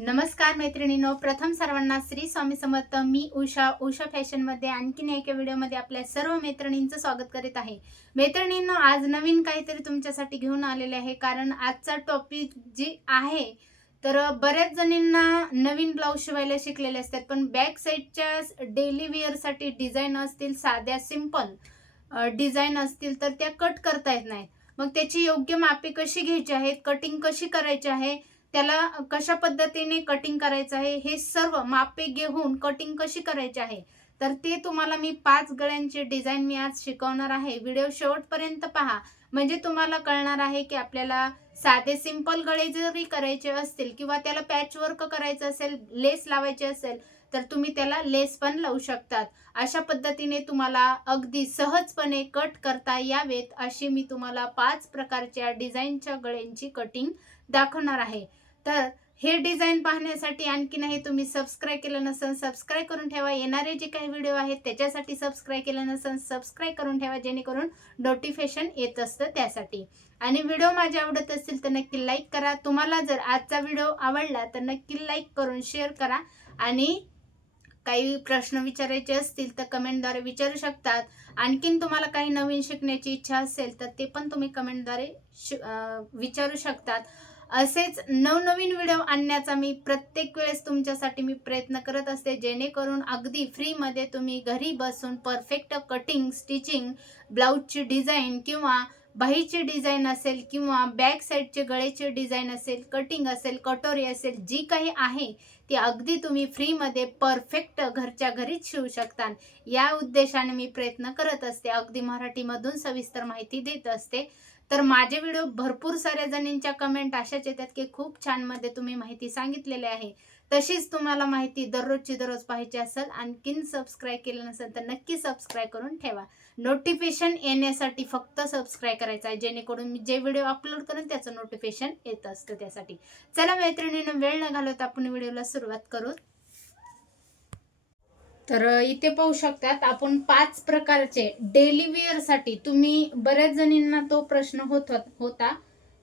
नमस्कार मैत्रिणींनो. प्रथम सर्वांना श्री स्वामी समर्थ. मी उषा उषा फॅशनमध्ये आणखीन एका व्हिडिओमध्ये आपल्या सर्व मैत्रिणींचं स्वागत करीत आहे. मैत्रिणींनो आज नवीन काहीतरी तुमच्यासाठी घेऊन आलेले आहे. कारण आजचा टॉपिक जी आहे तर बऱ्याच जणींना नवीन ब्लाऊज शिवायला शिकलेले असतात. पण बॅक साईडच्या डेली वेअरसाठी डिझाईन असतील साध्या सिंपल डिझाईन असतील तर त्या कट करता येत नाहीत. मग त्याची योग्य मापे कशी घ्यायची आहेत? कटिंग कशी करायची आहे? त्याला कशा पद्धतीने कटिंग करायचं आहे हे सर्व मापे घेऊन कटिंग कशी करायची आहे तर ते तुम्हाला मी पाच गळ्यांचे डिझाईन मी आज शिकवणार आहे. व्हिडिओ शेवटपर्यंत पहा. म्हणजे तुम्हाला कळणार आहे की आपल्याला साधे सिंपल गळे जरी करायचे असतील किंवा त्याला पॅच वर्क करायचं असेल लेस लावायचे असेल तर तुम्ही त्याला लेस पण लावू शकतात. अशा पद्धतीने तुम्हाला अगदी सहजपणे कट करता यावेत अशी मी तुम्हाला पाच प्रकारच्या डिझाईनच्या गळ्यांची कटिंग दाखवणार आहे. तर हे डिझाईन पाहण्यासाठी आणखीनही तुम्ही सबस्क्राईब केलं नसेल सबस्क्राईब करून ठेवा. येणारे जे काही व्हिडिओ आहेत त्याच्यासाठी सबस्क्राईब केलं नसेल सबस्क्राईब करून ठेवा जेणेकरून नोटिफिकेशन येत असतं त्यासाठी. आणि व्हिडिओ माझे आवडत असतील तर नक्की लाईक करा. तुम्हाला जर आजचा व्हिडिओ आवडला तर नक्की लाईक करून शेअर करा. आणि काही प्रश्न विचारायचे असतील तर कमेंटद्वारे विचारू शकतात. आणखीन तुम्हाला काही नवीन शिकण्याची इच्छा असेल तर ते पण तुम्ही कमेंटद्वारे श विचारू शकतात. असेच नवनवीन व्हिडिओ आणण्याचा मी प्रत्येक वेळेस तुमच्यासाठी मी प्रयत्न करत असते. जेणेकरून अगदी फ्रीमध्ये तुम्ही घरी बसून परफेक्ट कटिंग स्टिचिंग ब्लाऊजची डिझाईन किंवा बाहीची डिझाईन असेल किंवा बॅक साईडचे गळेचे डिझाईन असेल कटिंग असेल कटोरी असेल जी काही आहे ती अगदी तुम्ही फ्रीमध्ये परफेक्ट घरच्या घरीच शिवू शकता या उद्देशाने मी प्रयत्न करत असते. अगदी मराठीमधून सविस्तर माहिती देत असते. तर माझे व्हिडिओ भरपूर साऱ्या जणींच्या कमेंट अशाच येतात की खूप छानमध्ये तुम्ही माहिती सांगितलेली आहे. तशीच तुम्हाला माहिती दररोजची दररोज पाहिजे असेल आणखीन सबस्क्राईब केलं नसेल तर नक्की सबस्क्राईब करून ठेवा. नोटिफिकेशन येण्यासाठी फक्त सबस्क्राईब करायचं आहे जेणेकरून मी जे व्हिडिओ अपलोड करेन त्याचं नोटिफिकेशन येत असतं त्यासाठी. चला मैत्रिणीनं वेळ न घालवता आपण व्हिडिओला सुरुवात करू. तर इथे पाहू शकतात आपण पाच प्रकारचे डेली वेअरसाठी तुम्ही बऱ्याच जणींना तो प्रश्न होत होता.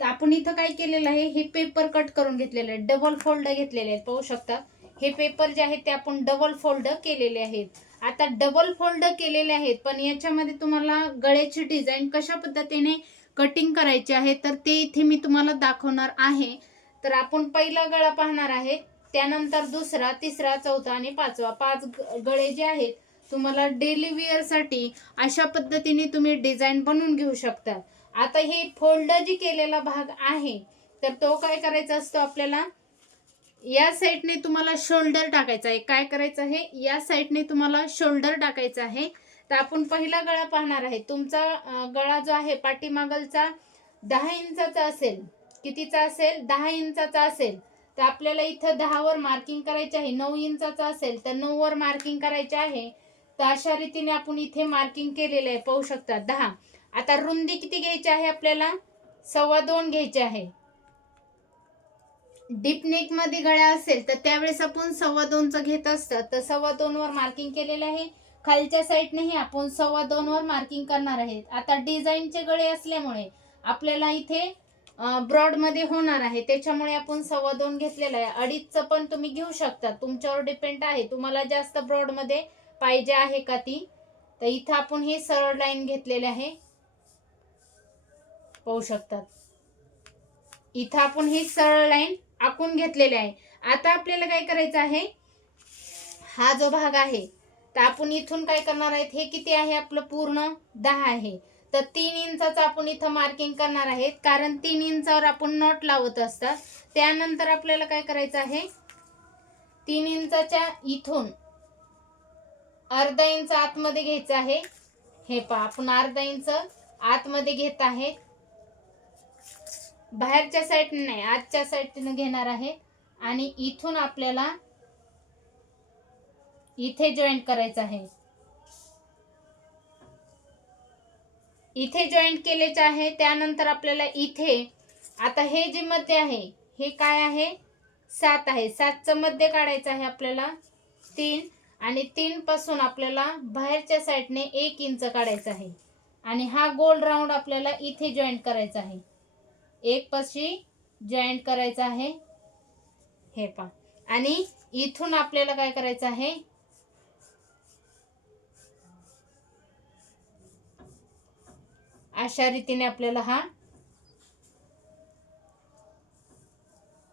तर आपण इथं काय केलेलं आहे? हे पेपर कट करून घेतलेलं आहे. डबल फोल्ड घेतलेले आहेत. पाहू शकता. हे पेपर जे आहेत ते आपण डबल फोल्ड केलेले आहेत. आता डबल फोल्ड केलेले आहेत पण याच्यामध्ये तुम्हाला गळ्याची डिझाईन कशा पद्धतीने कटिंग करायची आहे तर ते इथे मी तुम्हाला दाखवणार आहे. तर आपण पहिला गळा पाहणार आहे. त्यानंतर दुसरा तिसरा चौथा आणि पाचवा. पाच ग- गळे जे आहेत तुम्हाला डेली वेअरसाठी अशा पद्धतीने तुम्ही डिझाईन बनवून घेऊ शकता. आता हे फोल्ड जी केलेला भाग आहे तर तो काय करायचा असतो आपल्याला? या साईडने तुम्हाला शोल्डर टाकायचा आहे. काय करायचं आहे? या साईडने तुम्हाला शोल्डर टाकायचं आहे. तर आपण पहिला गळा पाहणार आहे. तुमचा गळा जो आहे पाठीमागलचा दहा इंचाचा असेल. कितीचा असेल? दहा इंचाचा असेल. तर आपल्याला इथं दहावर मार्किंग करायचे आहे. नऊ इंचाचा असेल तर नऊ वर मार्किंग करायचे आहे. तर अशा रीतीने आपण इथे मार्किंग केलेलं आहे. पाहू शकता दहा. आता रुंदी किती घ्यायची आहे आपल्याला? सव्वा दोन घ्यायची आहे. डीप नेकमध्ये गळ्या असेल तर त्यावेळेस आपण सव्वा दोनचं घेत असतं. तर सव्वा दोन वर मार्किंग केलेलं आहे. खालच्या साईडनेही आपण सव्वा दोन वर मार्किंग करणार आहेत आता डिझाईनचे गळे असल्यामुळे आपल्याला इथे ब्रॉडमध्ये होणार आहे. त्याच्यामुळे आपण सव्वा दोन घेतलेला आहे. अडीचचं पण तुम्ही घेऊ शकता. तुमच्यावर डिपेंड आहे. तुम्हाला जास्त ब्रॉडमध्ये पाहिजे आहे का ती? तर इथं आपण हे सरळ लाईन घेतलेले आहे. पाहू शकतात. इथं आपण ही सरळ लाईन आखून घेतलेली आहे. आता आपल्याला काय करायचं आहे? हा जो भाग आहे तर आपण इथून काय करणार आहेत? हे किती आहे? आपलं पूर्ण दहा आहे. तर तीन इंचाचं आपण इथं मार्किंग करणार आहेत. कारण तीन इंचावर आपण नॉट लावत असतात. त्यानंतर आपल्याला काय करायचं आहे? तीन इंचाच्या इथून अर्धा इंच आतमध्ये घ्यायचं आहे. हे पहा आपण अर्धा इंच आतमध्ये घेत आहे. बाहेरच्या साईडने नाही आजच्या साईडने घेणार आहे. आणि इथून आपल्याला इथे जॉईंट करायचं आहे. इथे जॉईंट केलेच आहे त्यानंतर आपल्याला इथे आता हे जे मध्य आहे हे काय आहे? सात आहे. सातचं मध्य काढायचं आहे आपल्याला तीन. आणि तीनपासून आपल्याला बाहेरच्या साईडने एक इंच काढायचं आहे. आणि हा गोल राऊंड आपल्याला इथे जॉईंट करायचा आहे. एक पशी जॉईंट करायचा आहे. हे पा आणि इथून आपल्याला काय करायचं आहे? अशा रीतीने आपल्याला हा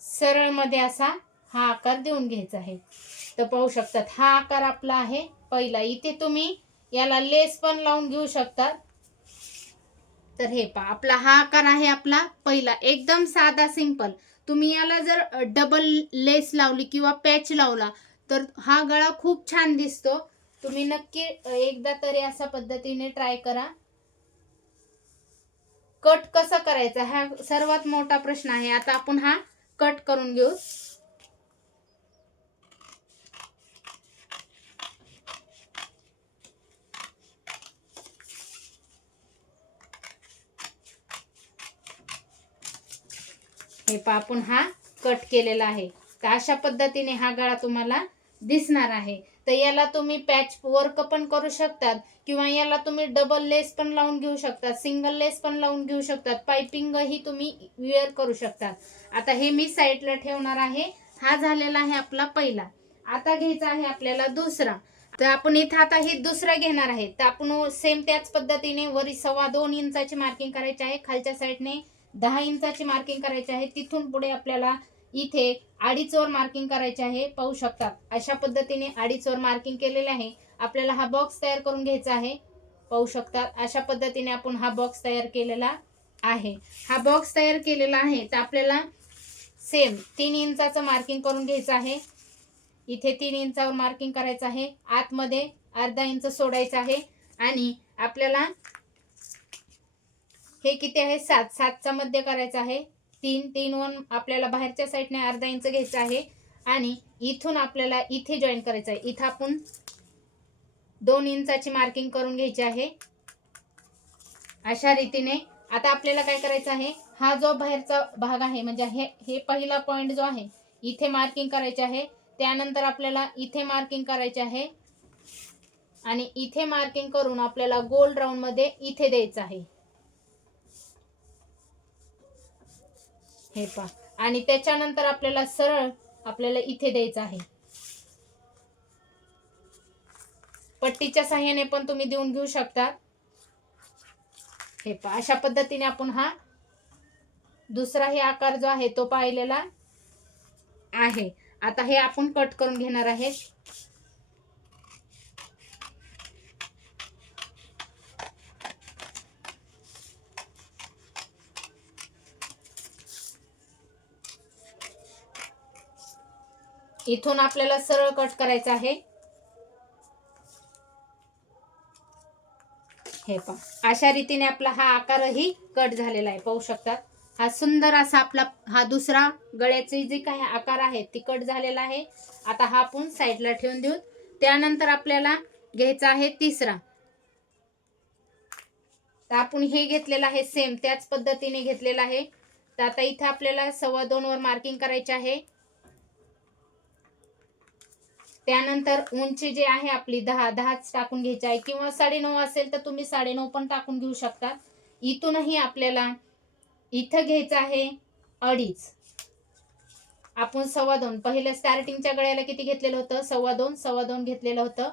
सरळमध्ये असा हा आकार देऊन घ्यायचा आहे. तर पाहू शकतात हा आकार आपला आहे पहिला. इथे तुम्ही याला लेस पण लावून घेऊ शकतात. तर हे पहा आपला हा आकार आहे आपला पहिला. एकदम साधा सिंपल तुम्ही याला जर डबल लेस लावली किंवा पॅच लावला तर हा गळा खूप छान दिसतो. तुम्ही नक्की एकदा तरी अशा पद्धतीने ट्राय करा. कट कसा करायचा? हा सर्वात मोठा प्रश्न आहे. आता आपण हा कट करून घेऊ. हे पापून आपण हा कट केलेला आहे. तर अशा पद्धतीने हा गळा तुम्हाला दिसणार आहे. तर याला तुम्ही पॅच वर्क पण करू शकतात किंवा याला तुम्ही डबल लेस पण लावून घेऊ शकतात सिंगल लेस पण लावून घेऊ शकतात पायपिंगही तुम्ही वेअर करू शकतात. आता हे मी साईडला ठेवणार आहे. हा झालेला आहे आपला पहिला. आता घ्यायचा आहे आपल्याला दुसरा. तर आपण इथं आता हे दुसरं घेणार आहे. तर आपण सेम त्याच पद्धतीने वरी सव्वा दोन इंचाची मार्किंग करायची आहे खालच्या साईडने दहा इंचाची मार्किंग करायची आहे. तिथून पुढे आपल्याला इथे अडीचवर मार्किंग करायचे आहे. पाहू शकतात. अशा पद्धतीने अडीचवर मार्किंग केलेले आहे. आपल्याला हा बॉक्स तयार करून घ्यायचा आहे. पाहू शकतात. अशा पद्धतीने आपण हा बॉक्स तयार केलेला आहे. हा बॉक्स तयार केलेला आहे. तर आपल्याला सेम तीन इंचाचं मार्किंग करून घ्यायचं आहे. इथे तीन इंचावर मार्किंग करायचं आहे. आतमध्ये अर्धा इंच सोडायचं आहे. आणि आपल्याला हे किती आहे? सात. सातचा मध्य करायचं आहे. तीन तीन वन आपल्याला बाहेरच्या साईडने अर्धा इंच घ्यायचं आहे. आणि इथून आपल्याला इथे जॉईन करायचं आहे. इथं आपण दोन इंचाची मार्किंग करून घ्यायची आहे. अशा रीतीने आता आपल्याला काय करायचं आहे? हा जो बाहेरचा भाग आहे म्हणजे हे हे पहिला पॉईंट जो आहे इथे मार्किंग करायचे आहे. त्यानंतर आपल्याला इथे मार्किंग करायचे आहे. आणि इथे मार्किंग करून आपल्याला गोल राऊंडमध्ये इथे द्यायचं आहे. हे पा आणि त्याच्यानंतर आपल्याला सरळ आपल्याला इथे द्यायचं आहे. पट्टीच्या साह्याने पण तुम्ही देऊन घेऊ शकता. हे पा अशा पद्धतीने आपण हा दुसरा हे आकार जो आहे तो पाहिलेला आहे. आता हे आपण कट करून घेणार आहे. इथून आपल्याला सरळ कट करायचं आहे. हे पहा. अशा रीतीने आपला हा आकारही कट झालेला आहे. पाहू शकतात. हा सुंदर असा आपला हा दुसरा गळ्याचे जे काही आकार आहे ती कट झालेला आहे. आता हा आपण साईडला ठेवून देऊ. त्यानंतर आपल्याला घ्यायचा आहे तिसरा. तर आपण हे घेतलेलं आहे सेम त्याच पद्धतीने घेतलेलं आहे. तर आता इथं आपल्याला सव्वा दोन वर मार्किंग करायचे आहे. त्यानंतर उंची जी आहे आपली दहा दहाच टाकून घ्यायची आहे. किंवा साडेनऊ असेल तर तुम्ही साडेनऊ पण टाकून घेऊ शकता. इथूनही आपल्याला इथं घ्यायचं आहे अडीच. आपण सव्वा दोन. पहिलं स्टार्टिंगच्या गळ्याला किती घेतलेलं होतं? सव्वा दोन सव्वा दोन घेतलेलं होतं.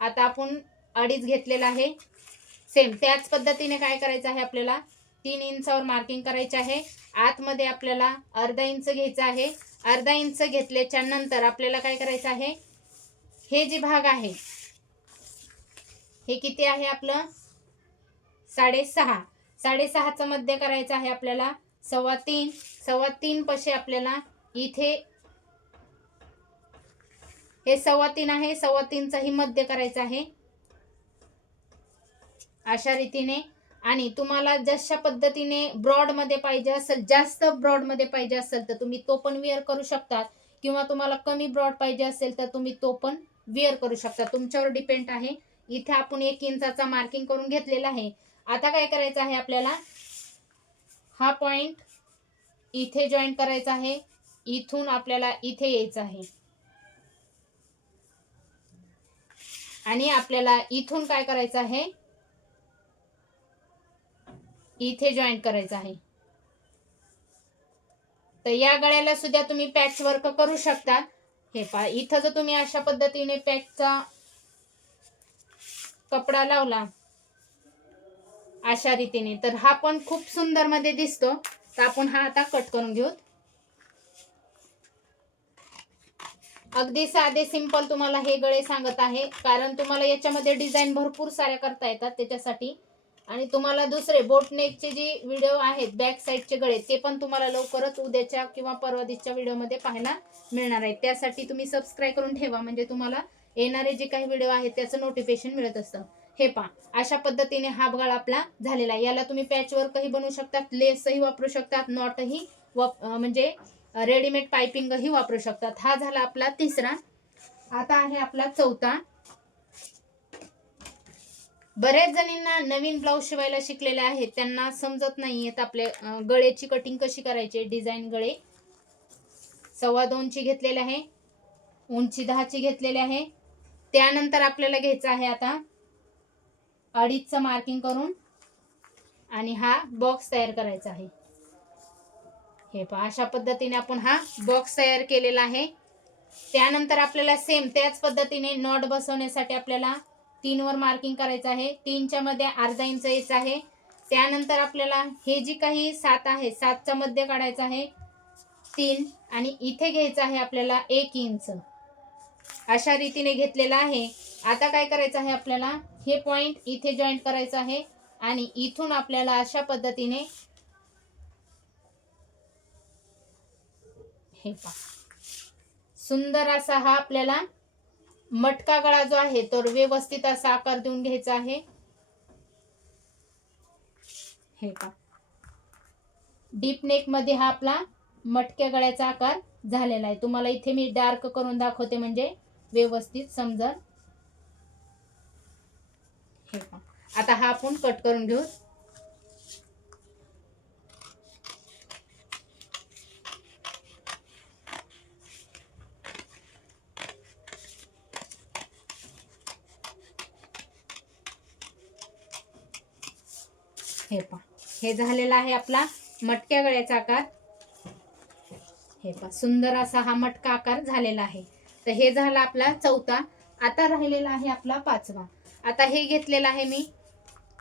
आता आपण अडीच घेतलेलं आहे. सेम त्याच पद्धतीने काय करायचं आहे आपल्याला? तीन इंचावर मार्किंग करायचे आहे. आतमध्ये आपल्याला अर्धा इंच घ्यायचं आहे. अर्धा इंच घेतल्याच्या नंतर आपल्याला काय करायचं आहे? हे जे भाग आहे हे किती आहे आपलं? साडेसहा. साडेसहाचं मध्य करायचं आहे आपल्याला सव्वा तीन. सव्वा तीन पशे आपल्याला इथे हे सव्वा तीन आहे. सव्वा तीनचाही मध्य करायचं आहे. अशा रीतीने. आणि तुम्हाला जशा पद्धतीने ब्रॉडमध्ये पाहिजे असेल जास्त ब्रॉडमध्ये पाहिजे असेल तर तुम्ही तो पण वेअर करू शकता किंवा तुम्हाला कमी ब्रॉड पाहिजे असेल तर तुम्ही तो पण वेअर करू शकता. तुमच्यावर डिपेंड आहे. इथे आपण एक इंचाचा मार्किंग करून घेतलेला आहे. आता काय करायचं आहे आपल्याला? हा पॉइंट इथे जॉईन करायचा आहे. इथून आपल्याला इथे यायचं आहे. आणि आपल्याला इथून काय करायचं आहे? इथे जॉईन करायचं आहे. तर या गळ्याला सुद्धा तुम्ही पॅच वर्क करू शकता. हे पहा इथं जर तुम्ही अशा पद्धतीने पॅकचा कपडा लावला अशा रीतीने तर हा पण खूप सुंदरमध्ये दिसतो. तर आपण हा आता कट करून घेऊ. अगदी साधे सिंपल तुम्हाला हे गळे सांगत आहे. कारण तुम्हाला याच्यामध्ये डिझाईन भरपूर साऱ्या करता येतात त्याच्यासाठी. आणि तुम्हाला दुसरे बोटनेकचे जे व्हिडिओ आहेत बॅक साईडचे गळे ते पण तुम्हाला लवकरच उद्याच्या किंवा परवा दिसच्या व्हिडिओमध्ये पाहायला मिळणार आहे. त्यासाठी तुम्ही सबस्क्राईब करून ठेवा म्हणजे तुम्हाला येणारे जे काही व्हिडिओ आहेत त्याचं नोटिफिकेशन मिळत असतं. हे पहा अशा पद्धतीने हा गळ आपला झालेला आहे. याला तुम्ही पॅचवर्कही बनवू शकतात लेसही वापरू शकतात नॉटही वाप म्हणजे रेडीमेड पायपिंगही वापरू शकतात. हा झाला आपला तिसरा. आता आहे आपला चौथा. बऱ्याच जणींना नवीन ब्लाऊज शिवायला शिकलेले आहेत. त्यांना समजत नाही येत आपले गळ्याची कटिंग कशी करायची? डिझाईन गळे. सव्वा दोनची घेतलेले आहे. उंची दहाची घेतलेली आहे. त्यानंतर आपल्याला घ्यायचं आहे आता अडीचचं मार्किंग करून आणि हा बॉक्स तयार करायचा आहे. हे पहा अशा पद्धतीने आपण हा बॉक्स तयार केलेला आहे. त्यानंतर आपल्याला सेम त्याच पद्धतीने नॉट बसवण्यासाठी आपल्याला तीनवर मार्किंग करायचं आहे. तीनच्या मध्ये अर्धा इंच यायचं आहे. त्यानंतर आपल्याला हे जी काही सात आहे सातच्या मध्ये काढायचं आहे. तीन आणि इथे घ्यायचं आहे आपल्याला एक इंच अशा रीतीने घेतलेला आहे. आता काय करायचं आहे आपल्याला? हे पॉईंट इथे जॉईंट करायचं आहे आणि इथून आपल्याला अशा पद्धतीने हे पा सुंदर असा हा आपल्याला मटका गळा जो आहे तो व्यवस्थित असा आकार देऊन घ्यायचा आहे. हे का डीप नेकमध्ये हा आपला मटक्या गळ्याचा आकार झालेला आहे. तुम्हाला इथे मी डार्क करून दाखवते म्हणजे व्यवस्थित समजल. हे का आता हा आपण कट करून घेऊ. हे पहा. हे झालेला आहे आपला मटक्या गळ्याचा आकार. हे पहा सुंदर असा हा मटका आकार झालेला आहे. तर हे झाला आपला चौथा. आता राहिलेला आहे आपला पाचवा. आता हे घेतलेलं आहे मी.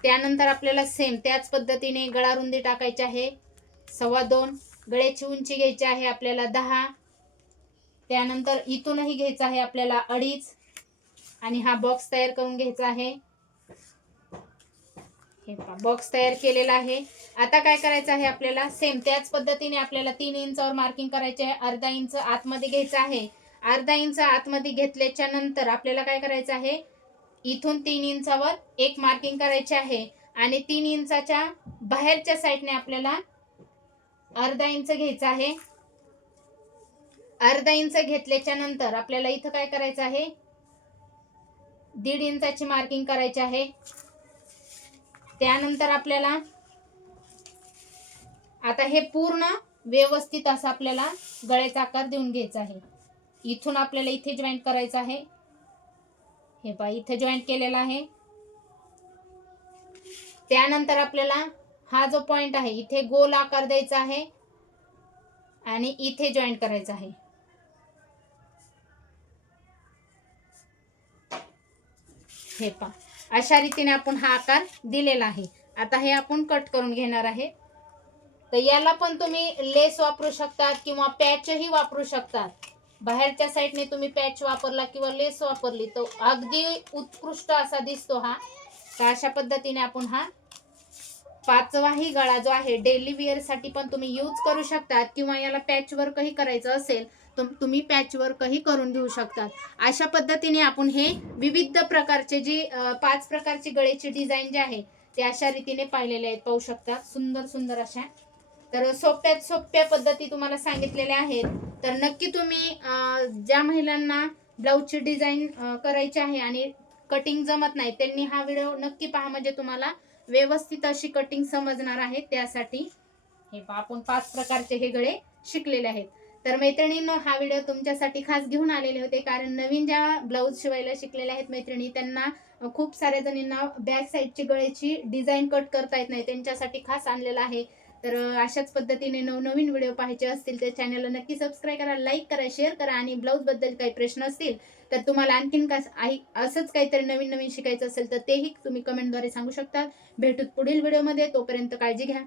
त्यानंतर आपल्याला सेम त्याच पद्धतीने गळा रुंदी टाकायची आहे. सव्वा दोन. गळ्याची उंची घ्यायची आहे आपल्याला दहा. त्यानंतर इथूनही घ्यायचं आहे आपल्याला अडीच. आणि हा बॉक्स तयार करून घ्यायचा आहे. हे पहा बॉक्स तयार केलेला आहे. आता काय करायचं आहे आपल्याला? सेम त्याच पद्धतीने आपल्याला तीन इंचावर मार्किंग करायचे आहे. अर्धा इंच आतमध्ये घ्यायचं आहे. अर्धा इंच आतमध्ये घेतल्याच्या नंतर आपल्याला काय करायचं आहे? इथून तीन इंचावर एक मार्किंग करायचे आहे. आणि तीन इंचाच्या बाहेरच्या साईडने आपल्याला अर्धा इंच घ्यायचा आहे. अर्धा इंच घेतल्याच्या नंतर आपल्याला इथं काय करायचं आहे? दीड इंचाची मार्किंग करायची आहे. त्यानंतर आपल्याला आता हे पूर्ण व्यवस्थित असं आपल्याला गळ्याचा आकार देऊन घ्यायचा आहे. इथून आपल्याला इथे जॉईंट करायचं आहे. हे पहा इथे जॉईंट केलेला आहे. त्यानंतर आपल्याला हा जो पॉइंट आहे इथे गोल आकार द्यायचा आहे आणि इथे जॉईंट करायचा आहे. हे पहा. अशा रीतीने आपण हा आकार दिलेला आहे. आता हे आपण कट करून घेणार आहे. तर याला पण तुम्ही लेस वापरू शकतात किंवा पॅचही वापरू शकतात. बाहेरच्या साईडने तुम्ही पॅच वापरला किंवा लेस वापरली तर अगदी उत्कृष्ट असा दिसतो हा. तर अशा पद्धतीने आपण हा पाचवाही गळा जो आहे डेली वेअरसाठी पण तुम्ही यूज करू शकतात किंवा याला पॅच वर्कही करायचं असेल तुम तुम्ही पॅच वर्कही करून घेऊ शकतात. अशा पद्धतीने आपण हे विविध प्रकारचे जी पाच प्रकारची गळेची डिझाईन जे आहे ते अशा रीतीने पाहिलेले आहेत. पाहू शकता सुंदर सुंदर अशा. तर सोप्यात सोप्या पद्धती तुम्हाला सांगितलेल्या आहेत. तर नक्की तुम्ही ज्या महिलांना ब्लाऊजची डिझाईन करायची आहे आणि कटिंग जमत नाही त्यांनी हा व्हिडिओ नक्की पहा. म्हणजे तुम्हाला व्यवस्थित अशी कटिंग समजणार आहे. त्यासाठी हे आपण पाच प्रकारचे हे गळे शिकलेले आहेत. तर मैत्रिणींनो हा व्हिडिओ तुमच्यासाठी खास घेऊन आलेले होते. कारण नवीन ज्या ब्लाऊज शिवायला शिकलेल्या आहेत मैत्रिणी त्यांना खूप साऱ्या जणींना बॅक साईडची गळ्याची डिझाईन कट करता येत नाही. त्यांच्यासाठी खास आणलेला आहे. तर अशाच पद्धतीने नवनवीन व्हिडिओ पाहायचे असतील तर चॅनलला नक्की सबस्क्राईब करा लाईक करा शेअर करा आणि ब्लाऊजबद्दल काही प्रश्न असतील तर तुम्हाला आणखीन का असंच काहीतरी नवीन नवीन शिकायचं असेल तर तेही तुम्ही कमेंटद्वारे सांगू शकता. भेटूत पुढील व्हिडिओमध्ये तोपर्यंत काळजी घ्या.